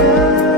you